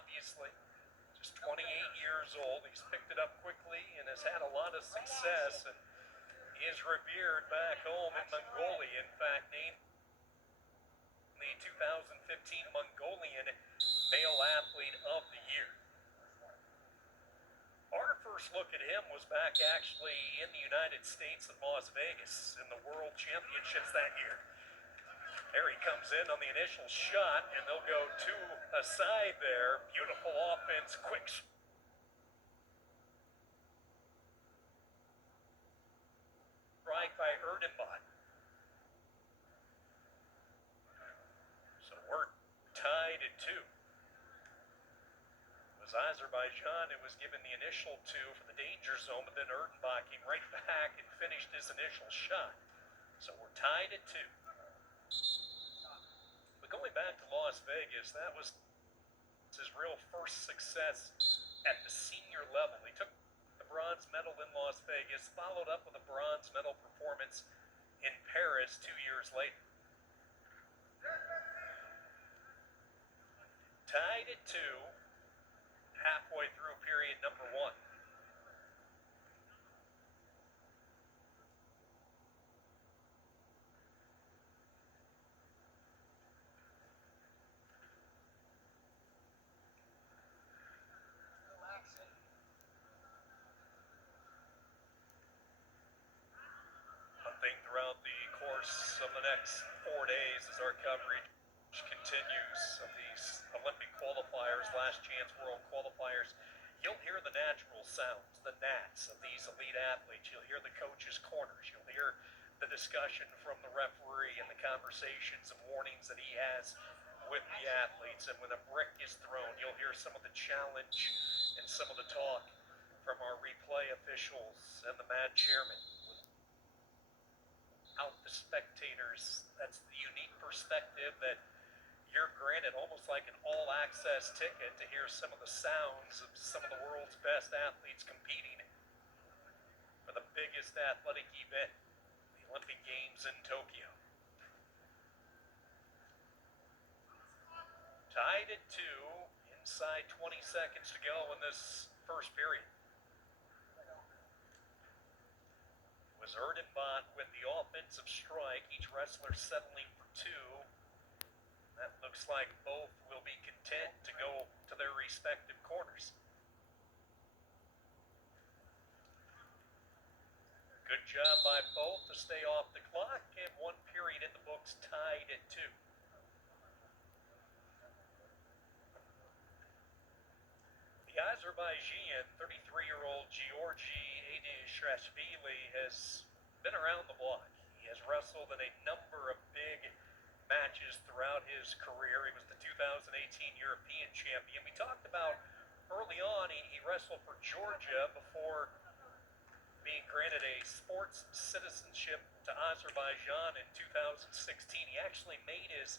obviously. Just 28 years old. He's picked it up quickly and has had a lot of success and is revered back home in Mongolia. In fact, named the 2015 Mongolian Male Athlete of the Year. Our first look at him was back actually in the United States in Las Vegas in the World Championships that year. There he comes in on the initial shot, and they'll go two aside there. Beautiful offense, quick strike by Erdenbot. So we're tied at 2. It was Azerbaijan who was given the initial 2 for the danger zone, but then Erdenbot came right back and finished his initial shot. So we're tied at 2. But going back to Las Vegas, that was his real first success at the senior level. He took the bronze medal in Las Vegas, followed up with a bronze medal performance in Paris 2 years later. Tied at 2, halfway through period number 1. Throughout the course of the next 4 days as our coverage continues of these Olympic qualifiers, last chance world qualifiers, you'll hear the natural sounds, the gnats of these elite athletes. You'll hear the coaches' corners. You'll hear the discussion from the referee and the conversations and warnings that he has with the athletes. And when a brick is thrown, you'll hear some of the challenge and some of the talk from our replay officials and the MAD chairman. Out the spectators, that's the unique perspective that you're granted, almost like an all-access ticket to hear some of the sounds of some of the world's best athletes competing for the biggest athletic event, the Olympic Games in Tokyo. Tied at 2, inside 20 seconds to go in this first period. Was Erdenbot with the offensive strike, each wrestler settling for 2. That looks like both will be content to go to their respective corners. Good job by both to stay off the clock, and 1 period in the books, tied at 2. The Azerbaijan 33-year-old Georgi Adishashvili has been around the block. He has wrestled in a number of big matches throughout his career. He was the 2018 European champion. We talked about early on, he wrestled for Georgia before being granted a sports citizenship to Azerbaijan in 2016. He actually made his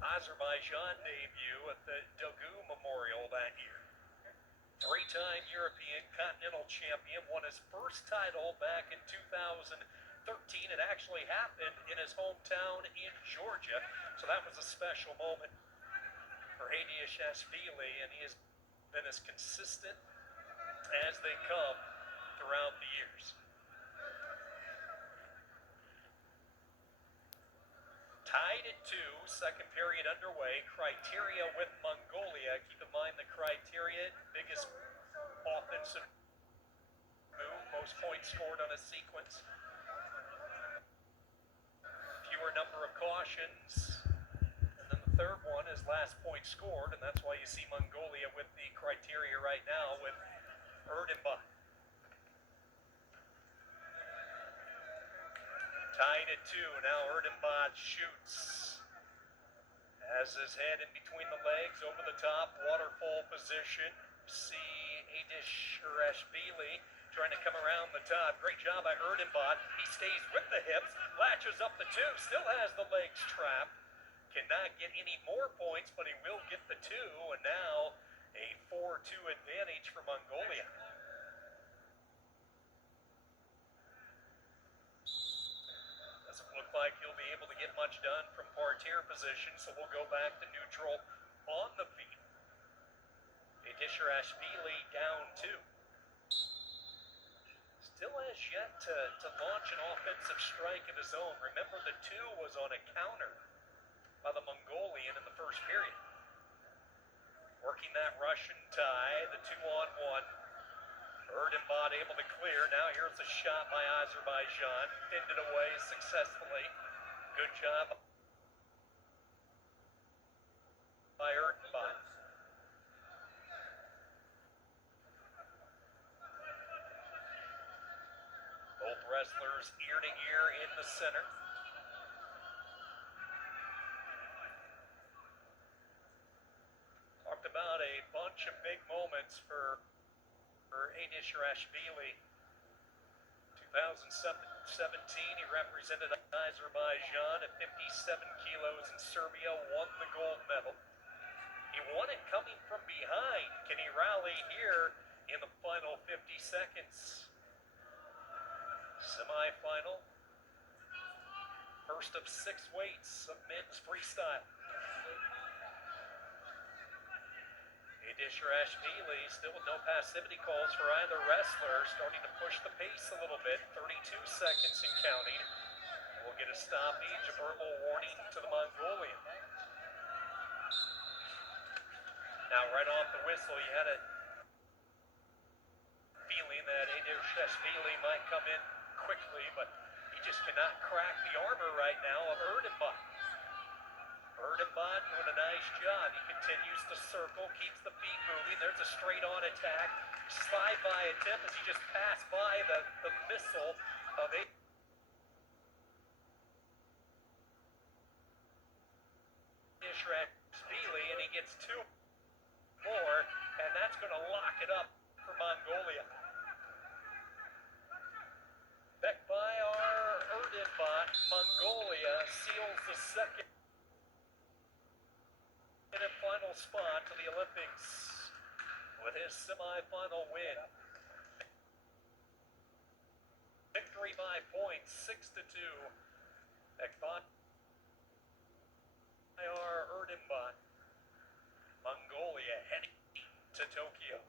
Azerbaijan debut at the Dogu Memorial that year. 3-time European Continental Champion, won his first title back in 2013. It actually happened in his hometown in Georgia, so that was a special moment for Adishashvili, and he has been as consistent as they come throughout the years. Tied at 2, second period underway. Criteria with Mongolia. Keep in mind the criteria, biggest offensive move, most points scored on a sequence. Fewer number of cautions. And then the third one is last point scored, and that's why you see Mongolia with the criteria right now with Erdenbot. Tied at 2, now Erdenbot shoots. Has his head in between the legs, over the top, waterfall position. See Adishashvili trying to come around the top. Great job by Erdenbot. He stays with the hips, latches up the 2, still has the legs trapped. Cannot get any more points, but he will get the 2, and now a 4-2 advantage for Mongolia. Like he'll be able to get much done from parterre position, so we'll go back to neutral on the field. Edishirashvili down 2. Still has yet to launch an offensive strike of his own. Remember, the 2 was on a counter by the Mongolian in the first period. Working that Russian tie, the 2-on-1. Erdinbad able to clear. Now here's a shot by Azerbaijan. Pinned it away successfully. Good job by Erdinbad. Both wrestlers ear to ear in the center. Talked about a bunch of big moments for Edishirashvili. 2017, he represented Azerbaijan at 57 kilos in Serbia, won the gold medal. He won it coming from behind. Can he rally here in the final 50 seconds? Semi-final. First of 6 weights of men's freestyle. Edishirashvili still with no passivity calls for either wrestler, starting to push the pace a little bit. 32 seconds and counting. We'll get a stoppage, a verbal warning to the Mongolian. Now right off the whistle, you had a feeling that Edishirashvili might come in quickly, but he just cannot crack the armor right now of Erdinbad. Erdinbad doing a nice job. He continues to circle, keeps the feet moving. There's a straight-on attack. Slide-by attempt as he just passed by the missile of Edishirashvili, and he gets 2 more, and that's going to lock it up for Mongolia. Bekbayar Erdinbad, Mongolia seals the second and final spot to the Olympics with his semi-final win. Victory by points, 6-2. Bekbayar Erdinbad, Mongolia heading to Tokyo.